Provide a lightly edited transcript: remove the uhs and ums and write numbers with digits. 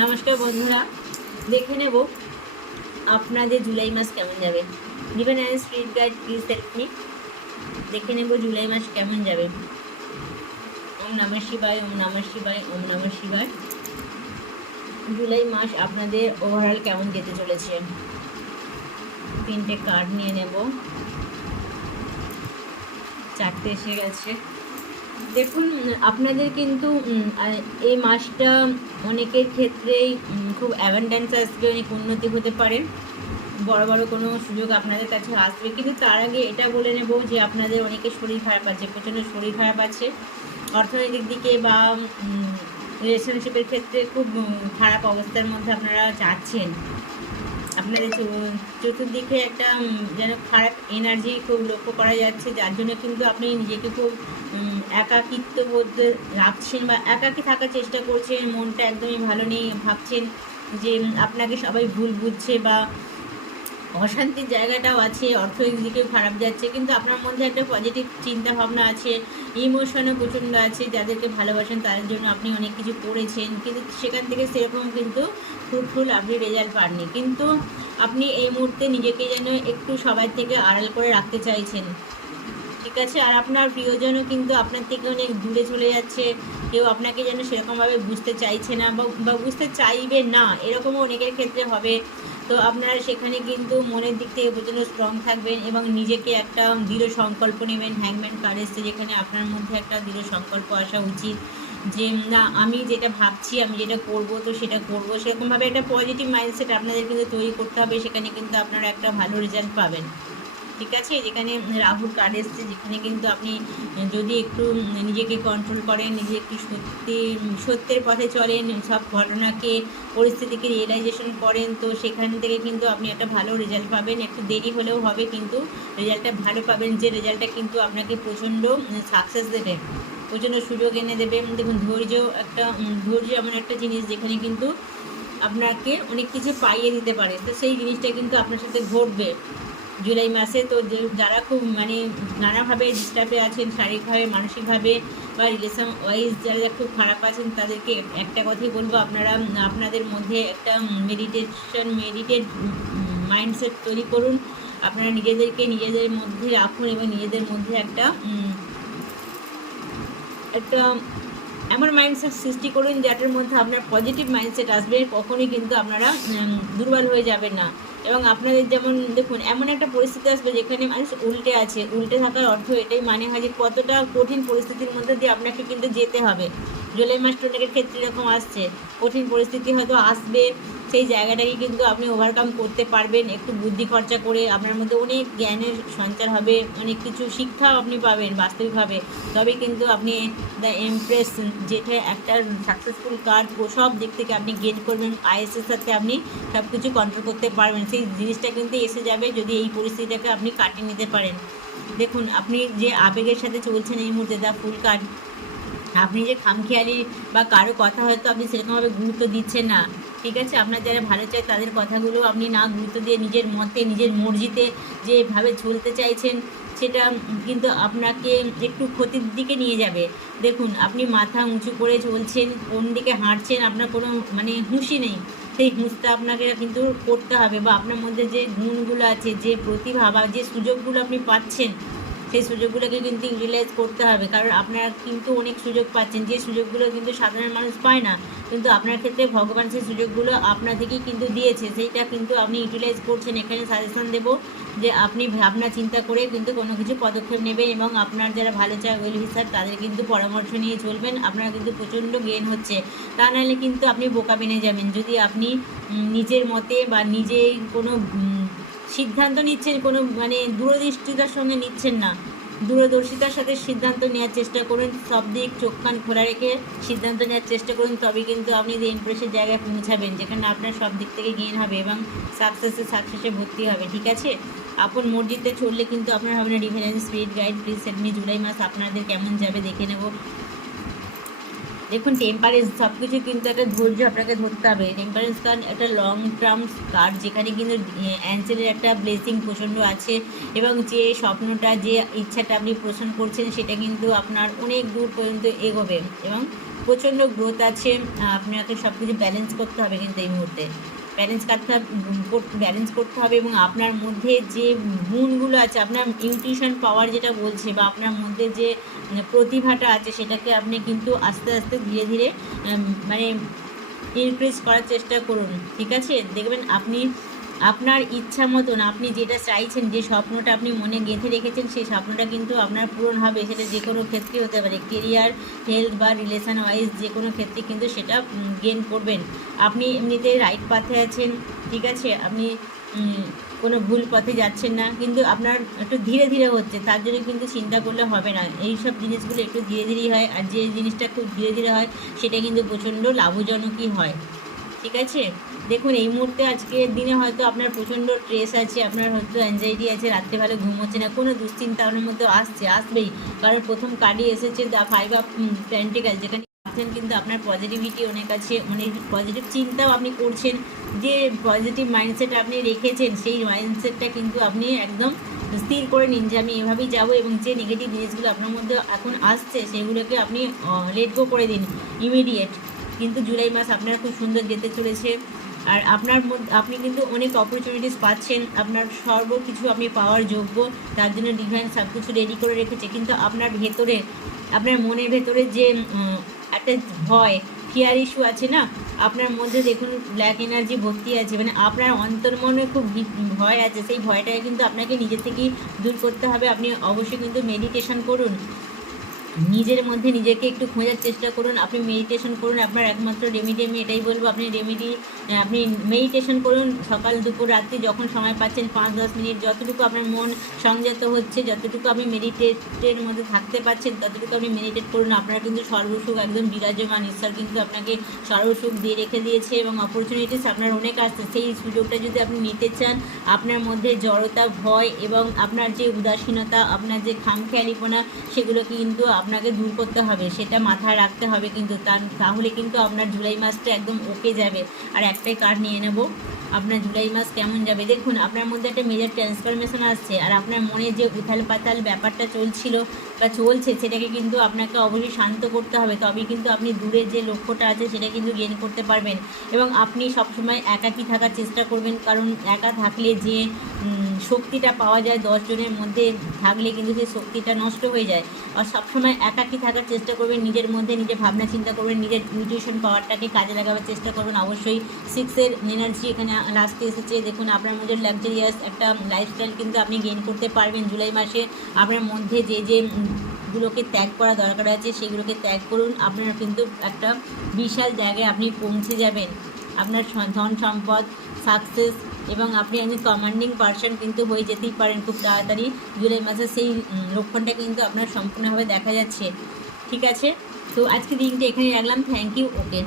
নমস্কার বন্ধুরা, দেখে নেব আপনাদের জুলাই মাস কেমন যাবে। Given an street guide, please help me. দেখে নেব জুলাই মাস কেমন যাবে। ওম নমঃ শিবায়, ওম নমঃ শিবায়, ওম নমঃ শিবায়। জুলাই মাস আপনাদের ওভারঅল কেমন যেতে চলেছে। 3টে কার্ড নিয়ে নেব, 4টে এসে গেছে। দেখুন, আপনাদের কিন্তু এই মাসটা অনেকের ক্ষেত্রেই খুব অ্যাবান্ডেন্স আসবে, অনেক উন্নতি হতে পারে, বড় বড় কোনো সুযোগ আপনাদের কাছে আসবে। কিন্তু তার আগে এটা বলে নেব যে আপনাদের অনেকের শরীর খারাপ আছে, প্রচণ্ড শরীর খারাপ আছে। অর্থনৈতিক দিকে বা রিলেশনশিপের ক্ষেত্রে খুব খারাপ অবস্থার মধ্যে আপনারা যাচ্ছেন। আপনাদের চতুর্দিকে একটা যেন খারাপ এনার্জি খুব লক্ষ্য করা যাচ্ছে, যার জন্য কিন্তু আপনি নিজেকে খুব একাকিত্ব বোধ রাখছেন বা একাকী থাকার চেষ্টা করছেন। মনটা একদমই ভালো নেই, ভাবছেন যে আপনাকে সবাই ভুল বুঝছে বা অশান্তির জায়গাটাও আছে, অর্থনৈতিক দিকেও খারাপ যাচ্ছে। কিন্তু আপনার মধ্যে একটা পজিটিভ চিন্তা ভাবনা আছে, ইমোশনও প্রচণ্ড আছে। যাদেরকে ভালোবাসেন তাদের জন্য আপনি অনেক কিছু করেছেন, কিন্তু সেখান থেকে সেরকম কিন্তু ফ্রুটফুল আপনি রেজাল্ট পাননি। কিন্তু আপনি এই মুহূর্তে নিজেকে যেন একটু সবার থেকে আড়াল করে রাখতে চাইছেন, ঠিক আছে। আর আপনার প্রিয়জনও কিন্তু আপনার থেকে অনেক দূরে চলে যাচ্ছে। কেউ আপনাকে যেন সেরকমভাবে বুঝতে চাইছে না বা বুঝতে চাইবে না, এরকমও অনেকের ক্ষেত্রে হবে। তো আপনারা সেখানে কিন্তু মনের দিক থেকে প্রচণ্ড স্ট্রং থাকবেন এবং নিজেকে একটা দৃঢ় সংকল্প নেবেন। হ্যাংম্যান কার্ড এসছে, যেখানে আপনার মধ্যে একটা দৃঢ় সংকল্প আসা উচিত যে না, আমি যেটা ভাবছি, আমি যেটা করব তো সেটা করব। সেরকমভাবে একটা পজিটিভ মাইন্ডসেট আপনাদের কিন্তু তৈরি করতে হবে, সেখানে কিন্তু আপনারা একটা ভালো রেজাল্ট পাবেন, ঠিক আছে। যেখানে রাহুর কার্ড এসছে, যেখানে কিন্তু আপনি যদি একটু নিজেকে কন্ট্রোল করেন, নিজে একটু সত্যের পথে চলেন, সব ঘটনাকে পরিস্থিতিকে রিয়েলাইজেশন করেন, তো সেখান থেকে কিন্তু আপনি একটা ভালো রেজাল্ট পাবেন। একটু দেরি হলেও হবে, কিন্তু রেজাল্টটা ভালো পাবেন, যে রেজাল্টটা কিন্তু আপনাকে প্রচণ্ড সাকসেস দেবে, প্রচণ্ড সুযোগ এনে দেবে। দেখুন, ধৈর্য এমন একটা জিনিস যেখানে কিন্তু আপনাকে অনেক কিছু পাইয়ে দিতে পারে। তো সেই জিনিসটা কিন্তু আপনার সাথে ঘটবে জুলাই মাসে। তো যারা খুব নানাভাবে ডিস্টার্বে আছেন, শারীরিকভাবে, মানসিকভাবে বা রিলেশন ওয়াইজ যারা খুব খারাপ আছেন, তাদেরকে একটা কথাই বলবো, আপনারা আপনাদের মধ্যে একটা মেডিটেড মাইন্ডসেট তৈরি করুন। আপনারা নিজেদেরকে নিজেদের মধ্যে রাখুন এবং নিজেদের মধ্যে একটা একটা এমন মাইন্ডসেট সৃষ্টি করুন যেটার মধ্যে আপনার পজিটিভ মাইন্ডসেট আসবে। কখনোই কিন্তু আপনারা দুর্বল হয়ে যাবেন না। এবং আপনাদের যেমন দেখুন, এমন একটা পরিস্থিতি আসবে যেখানে মানুষ উল্টে আছে। উল্টে থাকার অর্থ এটাই মানে হয় যে কতটা কঠিন পরিস্থিতির মধ্যে দিয়ে আপনাকে কিন্তু যেতে হবে। জুলাই মাসটা অনেকের ক্ষেত্রে এরকম আসছে, কঠিন পরিস্থিতি হয়তো আসবে, সেই জায়গাটাকে কিন্তু আপনি ওভারকাম করতে পারবেন। একটু বুদ্ধি খরচা করে আপনার মধ্যে অনেক জ্ঞানের সঞ্চার হবে, অনেক কিছু শিক্ষাও আপনি পাবেন বাস্তবিকভাবে। তবে কিন্তু আপনি দ্য এমপ্রেস, যেটা একটা সাকসেসফুল কার্ড, সব দিক থেকে আপনি গেইন করবেন। আইএসের সাথে আপনি সব কিছু কন্ট্রোল করতে পারবেন। সেই জিনিসটা কিন্তু এসে যাবে যদি এই পরিস্থিতিটাকে আপনি কাটিয়ে নিতে পারেন। দেখুন, আপনি যে আবেগের সাথে চলছেন এই মুহূর্তে, দ্য ফুল কার্ড, আপনি যে খামখেয়ালি বা কারো কথা হয়তো আপনি সেরকমভাবে গুরুত্ব দিচ্ছেন না, ঠিক আছে। আপনার যারা ভালো চায় তাদের কথাগুলো আপনি না গুরুত্ব দিয়ে নিজের মতে, নিজের মর্জিতে যেভাবে চলতে চাইছেন, সেটা কিন্তু আপনাকে একটু ক্ষতির দিকে নিয়ে যাবে। দেখুন, আপনি মাথা উঁচু করে চলছেন, কোন দিকে হাঁটছেন আপনার কোনো হুঁশই নেই। সেই হুঁশটা আপনাকে কিন্তু করতে হবে, বা আপনার মধ্যে যে গুণগুলো আছে, যে প্রতিভা বা যে সুযোগগুলো আপনি পাচ্ছেন, সেই সুযোগগুলোকে কিন্তু ইউটিলাইজ করতে হবে। কারণ আপনারা কিন্তু অনেক সুযোগ পাচ্ছেন, যে সুযোগগুলো কিন্তু সাধারণ মানুষ পায় না, কিন্তু আপনার ক্ষেত্রে ভগবান সেই সুযোগগুলো আপনার থেকেই কিন্তু দিয়েছে, সেইটা কিন্তু আপনি ইউটিলাইজ করছেন। এখানে সাজেশন দেবো যে আপনি ভাবনা চিন্তা করে কিন্তু কোনো কিছু পদক্ষেপ নেবেন এবং আপনার যারা ভালো চায় ওয়েল হিসাব তাদের কিন্তু পরামর্শ নিয়ে চলবেন। আপনার কিন্তু প্রচণ্ড গেইন হচ্ছে, তা নাহলে কিন্তু আপনি বোকা বেনে যাবেন। যদি আপনি নিজের মতে বা নিজেই কোনো সিদ্ধান্ত নিচ্ছেন, কোনো দূরদৃষ্টিতার সঙ্গে নিচ্ছেন না, দূরদর্শিতার সাথে সিদ্ধান্ত নেওয়ার চেষ্টা করুন। সব দিক চোখ কান খোলা রেখে সিদ্ধান্ত নেওয়ার চেষ্টা করুন, তবে কিন্তু আপনি যে ইমপ্রেসের জায়গায় পৌঁছাবেন, যেখানে আপনার সব দিক থেকে গেইন হবে এবং সাকসেসে ভর্তি হবে, ঠিক আছে। আপন মসজিদে চললে কিন্তু আপনার হবে না। Divine spirit guide, please help me. জুলাই মাস আপনাদের কেমন যাবে দেখে নেব। দেখুন, টেম্পারেন্স, সব কিছু কিন্তু একটা ধৈর্য আপনাকে ধরতে হবে। টেম্পারেন্স কার্ড একটা লং টার্ম কার্ড, যেখানে কিন্তু অ্যাঞ্জেলের একটা ব্লেসিং প্রচণ্ড আছে এবং যে স্বপ্নটা, যে ইচ্ছাটা আপনি পোষণ করছেন, সেটা কিন্তু আপনার অনেক দূর পর্যন্ত এগোবে এবং প্রচণ্ড গ্রোথ আছে। আপনাকে সব কিছু ব্যালেন্স করতে হবে, কিন্তু এই মুহূর্তে ব্যালেন্স করতে হবে এবং আপনার মধ্যে যে গুণগুলো আছে, আপনার ইনটিউশন পাওয়ার যেটা বলছে, বা আপনার মধ্যে যে প্রতিভাটা আছে, সেটাকে আপনি কিন্তু আস্তে আস্তে ধীরে ধীরে মানে ইনক্রিজ করার চেষ্টা করুন। ঠিক আছে, দেখবেন আপনি আপনার ইচ্ছা মতন আপনি যেটা চাইছেন, যে স্বপ্নটা আপনি মনে গেঁথে রেখেছেন, সেই স্বপ্নটা কিন্তু আপনার পূরণ হবে। সেটা যে কোনো ক্ষেত্রে হতে পারে, কেরিয়ার, হেলথ বা রিলেশন ওয়াইজ যে কোনো ক্ষেত্রে কিন্তু সেটা গেন করবেন। আপনি এমনিতে রাইট পাথে আছেন, ঠিক আছে, আপনি কোনো ভুল পথে যাচ্ছেন না, কিন্তু আপনার একটু ধীরে ধীরে হচ্ছে, তার জন্য কিন্তু চিন্তা করলে হবে না। এই সব জিনিসগুলো একটু ধীরে ধীরেই হয়, আর যে জিনিসটা খুব ধীরে ধীরে হয় সেটা কিন্তু প্রচণ্ড লাভজনকই হয়। ঠিক আছে, দেখুন এই মুহূর্তে আজকের দিনে হয়তো আপনার প্রচণ্ড স্ট্রেস আছে, আপনার হয়তো অ্যাংজাইটি আছে, রাত্রেবেলা ঘুম হচ্ছে না, কোনো দুশ্চিন্তা আপনার মধ্যে আসবেই। কারণ প্রথম কার্ডই এসেছে দ্য 5 অফ পেন্টিক্যালস, যেখানে ভাবছেন কিন্তু আপনার পজিটিভিটি অনেক আছে, অনেক পজিটিভ চিন্তাও আপনি করছেন। যে পজিটিভ মাইন্ডসেট আপনি রেখেছেন, সেই মাইন্ডসেটটা কিন্তু আপনি একদম স্থির করে নিন যে আমি এভাবেই যাবো, এবং যে নেগেটিভ জিনিসগুলো আপনার মধ্যে এখন আসছে সেগুলোকে আপনি লেট গো করে দিন ইমিডিয়েট। কিন্তু জুলাই মাস আপনার খুব সুন্দর যেতে চলেছে, আর আপনার মধ্যে আপনি কিন্তু অনেক অপরচুনিটিস পাচ্ছেন, আপনার সর্বকিছু আপনি পাওয়ার যোগ্য। তার জন্য ডিভাইন সব কিছু রেডি করে রেখেছে, কিন্তু আপনার ভেতরে, আপনার মনের ভেতরে যে একটা ভয়, ফিয়ার ইস্যু আছে না, আপনার মধ্যে দেখুন ব্ল্যাক এনার্জি ভর্তি আছে, মানে আপনার অন্তর্মনে খুব ভয় আছে। সেই ভয়টাকে কিন্তু আপনাকে নিজে থেকেই দূর করতে হবে। আপনি অবশ্যই কিন্তু মেডিটেশন করুন, নিজের মধ্যে নিজেকে একটু খোঁজার চেষ্টা করুন, আপনি মেডিটেশন করুন। আপনার একমাত্র রেমেডি আমি এটাই বলবো, আপনি মেডিটেশন করুন সকাল দুপুর রাত্রি যখন সময় পাচ্ছেন, 5-10 মিনিট, যতটুকু আপনার মন সংযত হচ্ছে, যতটুকু আপনি মেডিটেটের মধ্যে থাকতে পারছেন, ততটুকু আপনি মেডিটেট করুন। আপনার কিন্তু সর্বসুখ একদম বিরাজমান, ঈশ্বর কিন্তু আপনাকে সর্বসুখ দিয়ে রেখে দিয়েছে, এবং অপরচুনিটিস আপনার অনেক আসছে। সেই সুযোগটা যদি আপনি নিতে চান, আপনার মধ্যে জড়তা, ভয় এবং আপনার যে উদাসীনতা, আপনার যে খামখেয়ালিপনা, সেগুলোকে কিন্তু আপনাকে দূর করতে হবে, সেটা মাথায় রাখতে হবে কিন্তু। তাহলে কিন্তু আপনার জুলাই মাসটা একদম ওকে যাবে। আর একটাই কার্ড নিয়ে নেব, আপনার জুলাই মাস কেমন যাবে। দেখুন আপনার মধ্যে একটা মেজর ট্রান্সফরমেশন আসছে, আর আপনার মনে যে উথাল পাতাল ব্যাপারটা চলছিল বা চলছে, সেটাকে কিন্তু আপনাকে অবশ্যই শান্ত করতে হবে, তবেই কিন্তু আপনি দূরে যে লক্ষ্যটা আছে সেটা কিন্তু গেইন করতে পারবেন। এবং আপনি সবসময় একাকী থাকার চেষ্টা করবেন, কারণ একা থাকলে যে শক্তিটা পাওয়া যায় 10 জনের মধ্যে থাকলে কিন্তু সেই শক্তিটা নষ্ট হয়ে যায়। আর সবসময় একাকী থাকার চেষ্টা করবেন, নিজের মধ্যে নিজে ভাবনা চিন্তা করবেন, নিজের ইনটিউশন পাওয়ারটাকে কাজে লাগাবার চেষ্টা করবেন। অবশ্যই 6-এর এনার্জি এখানে লাস্টে এসেছে। দেখুন আপনার মধ্যে লাক্সারিয়াস একটা লাইফস্টাইল কিন্তু আপনি গেইন করতে পারবেন জুলাই মাসে। আপনার মধ্যে যে গুলোকে ত্যাগ করা দরকার আছে সেগুলোকে ত্যাগ করুন, আপনার কিন্তু একটা বিশাল জায়গায় আপনি পৌঁছে যাবেন। আপনার ধন সম্পদ, সাকসেস, এবং আপনি একজন কমান্ডিং পার্সন কিন্তু হয়ে যেতেই পারেন খুব তাড়াতাড়ি জুলাই মাসে। সেই লক্ষণটা কিন্তু আপনার সম্পূর্ণভাবে দেখা যাচ্ছে। ঠিক আছে, তো আজকে দিনটা এখানে রাখলাম। Thank you. ওকে।